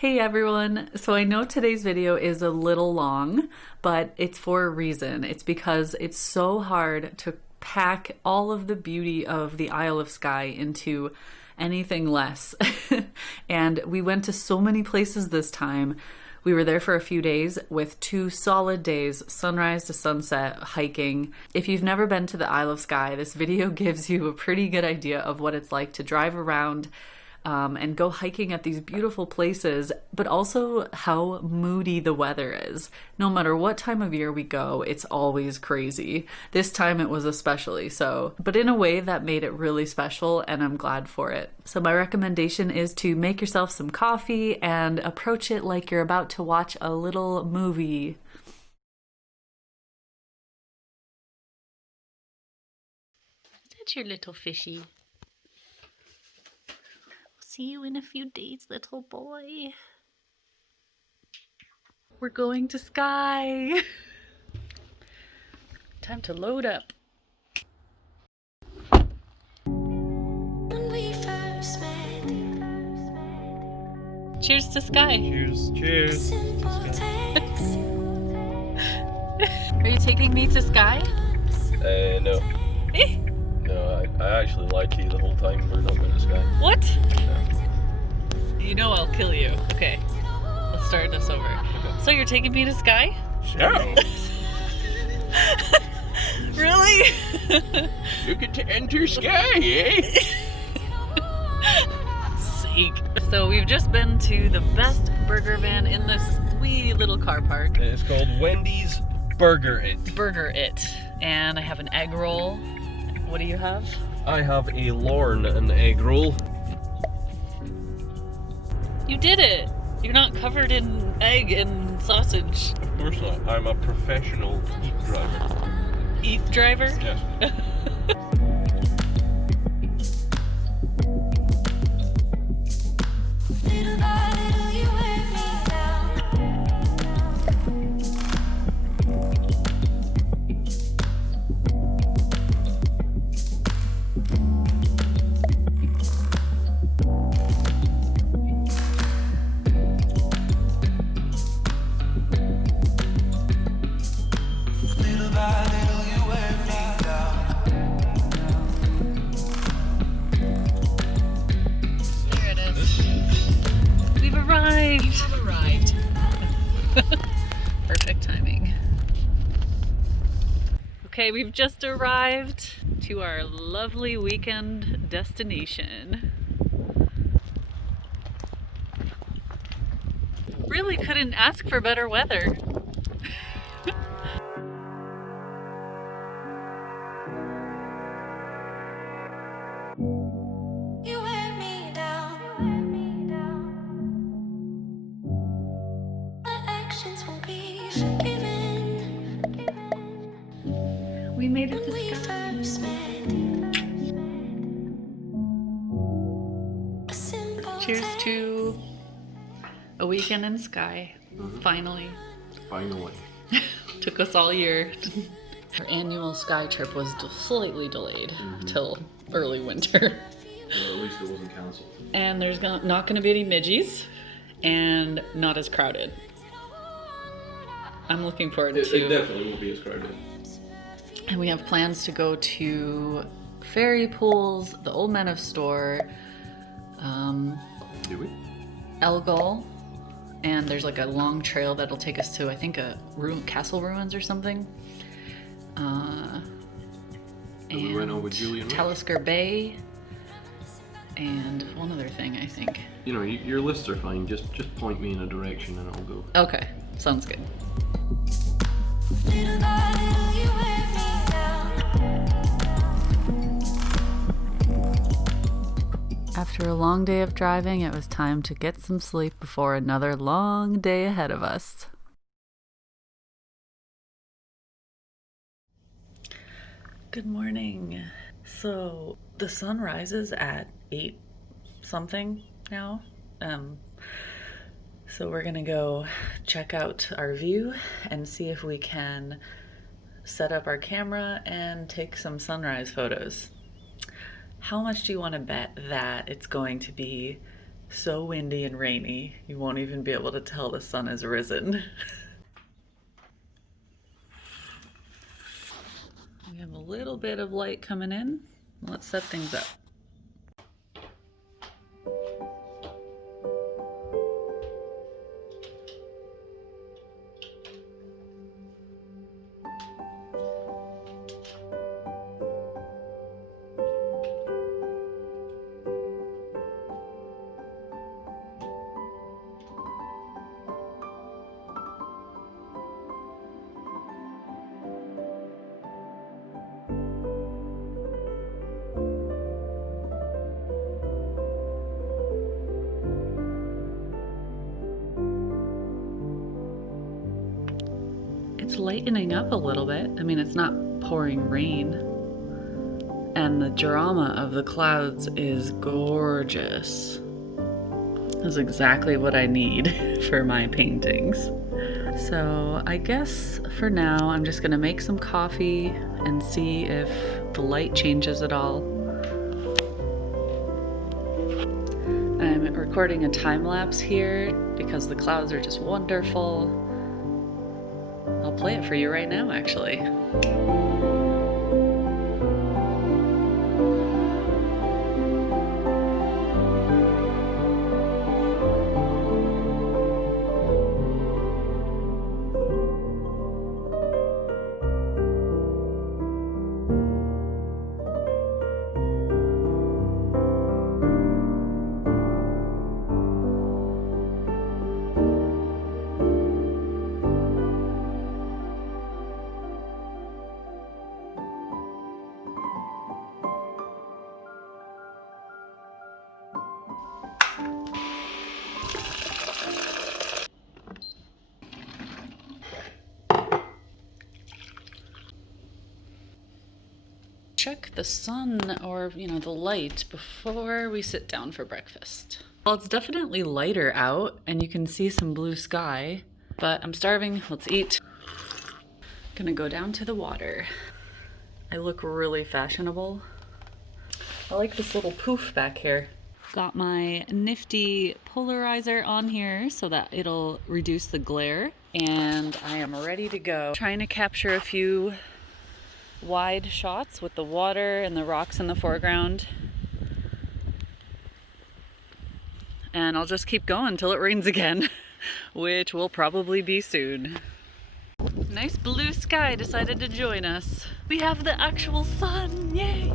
Hey everyone! So I know today's video is a little long, but it's for a reason. It's because it's so hard to pack all of the beauty of the Isle of Skye into anything less. And we went to so many places this time. We were there for a few days with 2 solid days, sunrise to sunset, hiking. If you've never been to the Isle of Skye, this video gives you a pretty good idea of what it's like to drive around and go hiking at these beautiful places, but also how moody the weather is. No matter what time of year we go, it's always crazy. This time it was especially so, but in a way that made it really special, and I'm glad for it. So my recommendation is to make yourself some coffee and approach it like you're about to watch a little movie. That's your little fishy. See you in a few days, little boy. We're going to Skye. Time to load up. Cheers to Skye. Cheers. Cheers. Are you taking me to Skye? No. Eh? No, I actually lied to you the whole time. We're not going to Skye. What? No. You know I'll kill you. Okay, let's start this over. Okay. So you're taking me to Skye? No. Really? You get to enter Skye, eh? Sake. So we've just been to the best burger van in this wee little car park. It's called Wendy's Burger It. Burger It. And I have an egg roll. What do you have? I have a Lorne and egg roll. You did it! You're not covered in egg and sausage. Of course not. I'm a professional EAT driver. EAT driver? Yes. Perfect timing. Okay, we've just arrived to our lovely weekend destination. Really couldn't ask for better weather. We made it to Skye. Cheers to a weekend in Skye. Finally. Finally. Took us all year. Our annual Skye trip was slightly delayed till early winter. Well, at least it wasn't cancelled. And there's not going to be any midgies and not as crowded. I'm looking forward to It definitely won't be as crowded. And we have plans to go to Fairy Pools, the Old Men of Store, Do we? Elgol, and there's like a long trail that'll take us to, I think, a castle ruins or something. We went over Julian Road. Talisker Bay, and one other thing, I think. You know, your lists are fine. Just point me in a direction and I'll go. Okay, sounds good. After a long day of driving, it was time to get some sleep before another long day ahead of us. Good morning. So the sun rises at 8 something now. So we're gonna go check out our view and see if we can set up our camera and take some sunrise photos. How much do you want to bet that it's going to be So windy and rainy, you won't even be able to tell the sun has risen. We have a little bit of light coming in. Let's set things up. It's lightening up a little bit. I mean, it's not pouring rain. And the drama of the clouds is gorgeous. That's exactly what I need for my paintings. So I guess for now, I'm just gonna make some coffee and see if the light changes at all. I'm recording a time lapse here because the clouds are just wonderful. I'll play it for you right now, actually. Check the sun or, the light before we sit down for breakfast. Well, it's definitely lighter out and you can see some blue sky, but I'm starving. Let's eat. Gonna go down to the water. I look really fashionable. I like this little poof back here. Got my nifty polarizer on here so that it'll reduce the glare, and I am ready to go. Trying to capture a few wide shots with the water and the rocks in the foreground. And I'll just keep going till it rains again, which will probably be soon. Nice blue sky decided to join us. We have the actual sun, yay!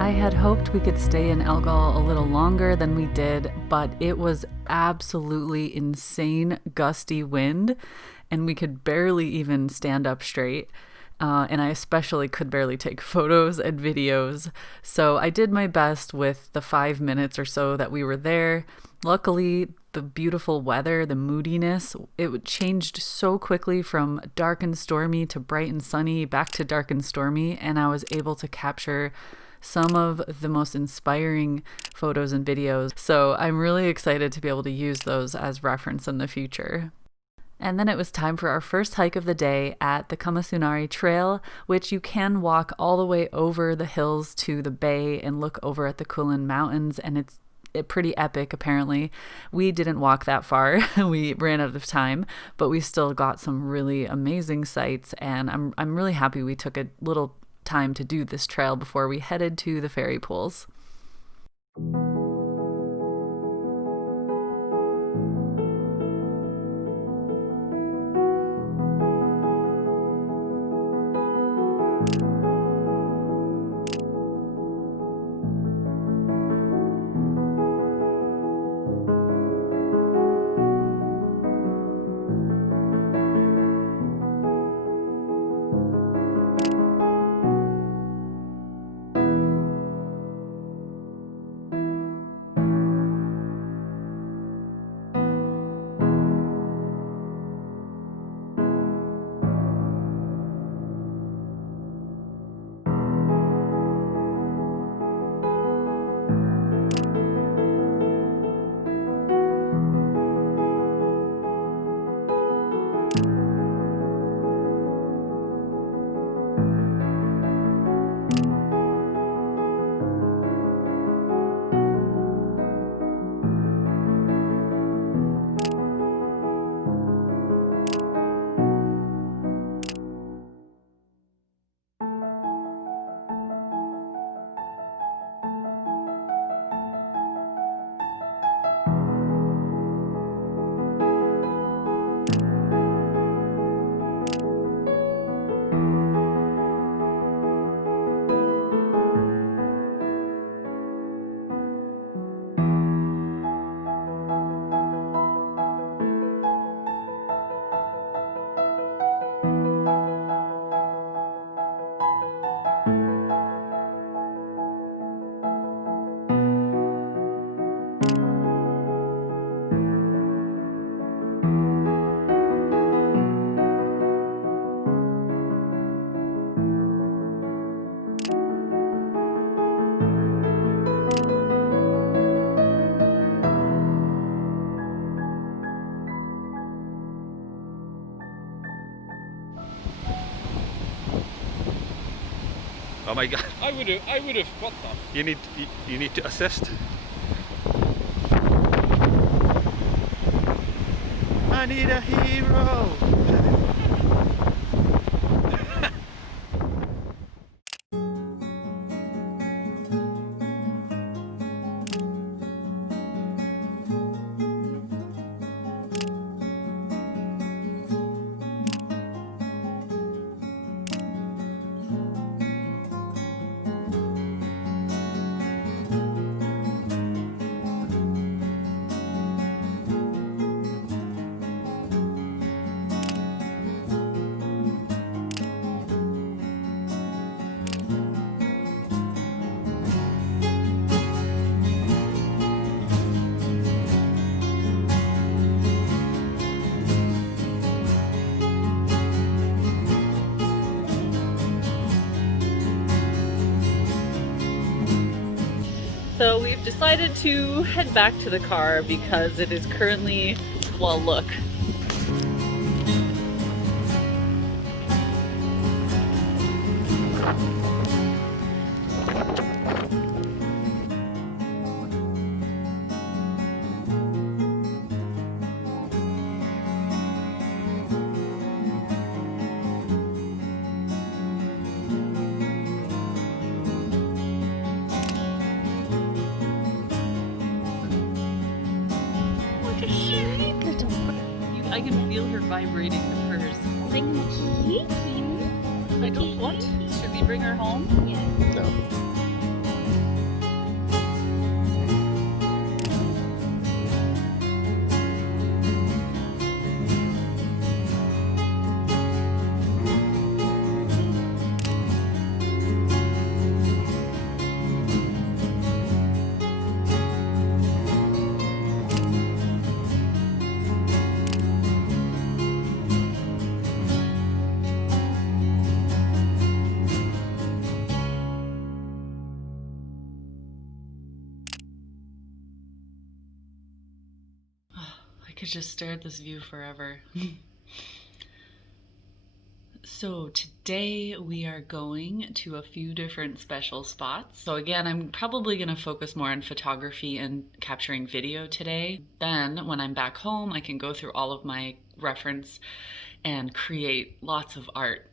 I had hoped we could stay in Elgol a little longer than we did, but it was absolutely insane gusty wind and we could barely even stand up straight. And I especially could barely take photos and videos. So I did my best with the 5 minutes or so that we were there. Luckily, the beautiful weather, the moodiness, it changed so quickly from dark and stormy to bright and sunny, back to dark and stormy, and I was able to capture some of the most inspiring photos and videos. So I'm really excited to be able to use those as reference in the future. And then it was time for our first hike of the day at the Camasunary Trail, which you can walk all the way over the hills to the bay and look over at the Quiraing Mountains, and it's pretty epic apparently. We didn't walk that far. We ran out of time, but we still got some really amazing sights, and I'm really happy we took a little time to do this trail before we headed to the fairy pools. Oh my god. I would have, what the? You need to assist. I need a hero. So we've decided to head back to the car because it is currently, well, look. I can feel her vibrating the purse. I don't want. Should we bring her home? Yeah. No. I could just stare at this view forever. So today we are going to a few different special spots. So again, I'm probably going to focus more on photography and capturing video today. Then when I'm back home, I can go through all of my reference and create lots of art.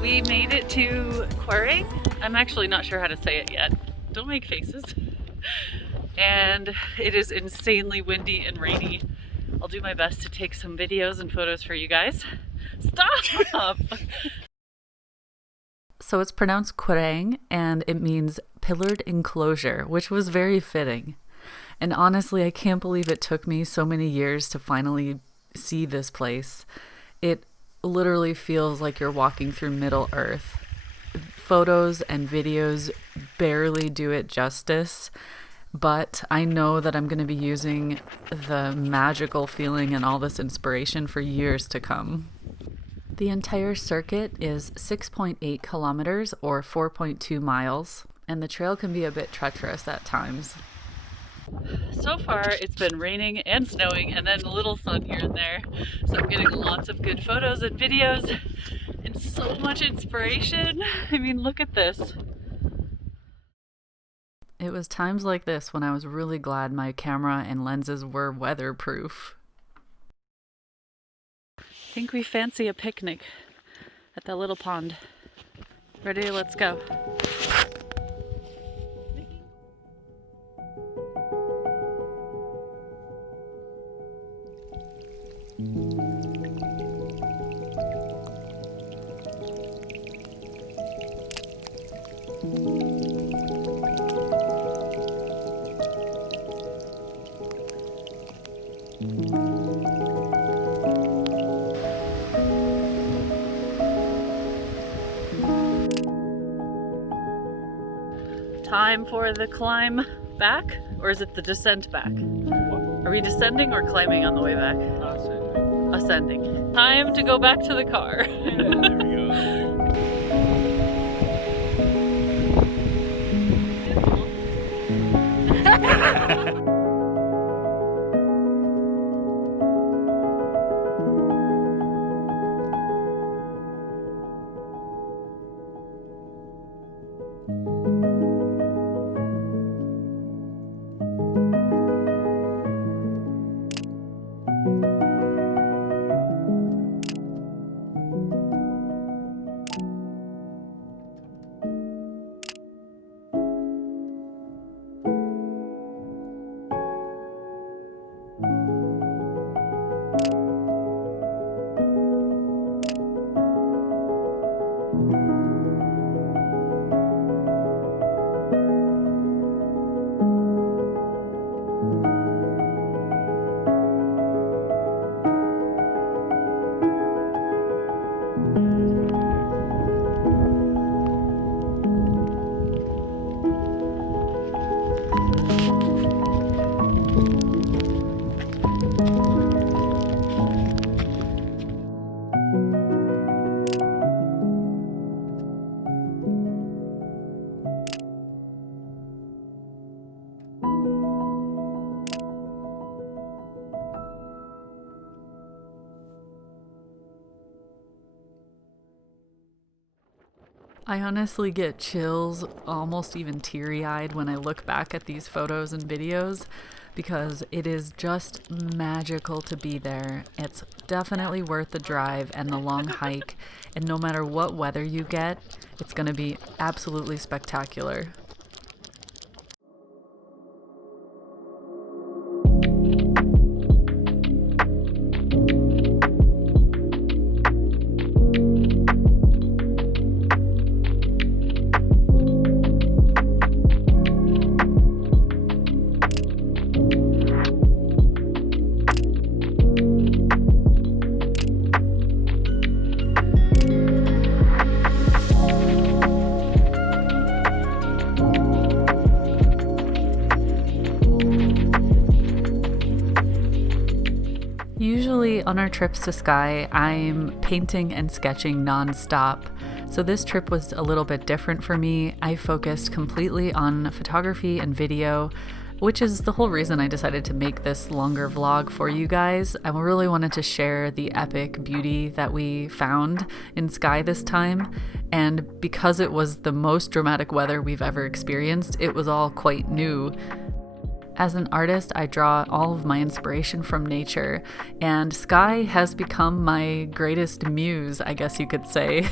We made it to Quiraing. I'm actually not sure how to say it yet. Don't make faces. And it is insanely windy and rainy. I'll do my best to take some videos and photos for you guys. Stop! So it's pronounced Quiraing, and it means pillared enclosure, which was very fitting. And honestly, I can't believe it took me so many years to finally see this place. It literally feels like you're walking through Middle Earth. Photos and videos barely do it justice, but I know that I'm going to be using the magical feeling and all this inspiration for years to come. The entire circuit is 6.8 kilometers or 4.2 miles, and the trail can be a bit treacherous at times. So far it's been raining and snowing and then a little sun here and there, so I'm getting lots of good photos and videos and so much inspiration. I mean, look at this. It was times like this when I was really glad my camera and lenses were weatherproof. I think we fancy a picnic at that little pond. Ready? Let's go. Time for the climb back, or is it the descent back? Are we descending or climbing on the way back? Ascending. Time to go back to the car. There we go. I honestly get chills, almost even teary-eyed when I look back at these photos and videos because it is just magical to be there. It's definitely worth the drive and the long hike, and no matter what weather you get, it's going to be absolutely spectacular. Usually on our trips to Skye, I'm painting and sketching non-stop. So this trip was a little bit different for me. I focused completely on photography and video, which is the whole reason I decided to make this longer vlog for you guys. I really wanted to share the epic beauty that we found in Skye this time. And because it was the most dramatic weather we've ever experienced, it was all quite new. As an artist, I draw all of my inspiration from nature, and Skye has become my greatest muse, I guess you could say.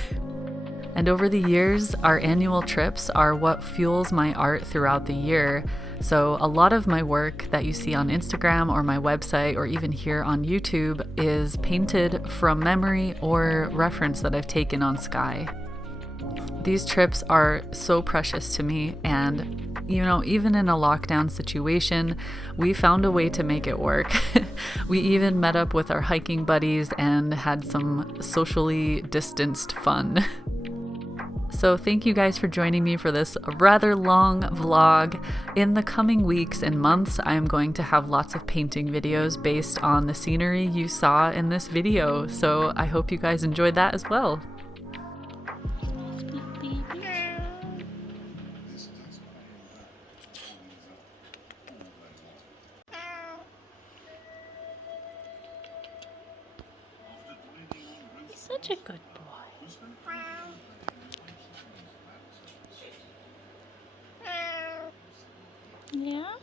And over the years, our annual trips are what fuels my art throughout the year. So a lot of my work that you see on Instagram or my website or even here on YouTube is painted from memory or reference that I've taken on Skye. These trips are so precious to me, and you know, even in a lockdown situation, we found a way to make it work. We even met up with our hiking buddies and had some socially distanced fun. So thank you guys for joining me for this rather long vlog. In the coming weeks and months, I am going to have lots of painting videos based on the scenery you saw in this video. So I hope you guys enjoyed that as well. He's such a good boy. Yeah?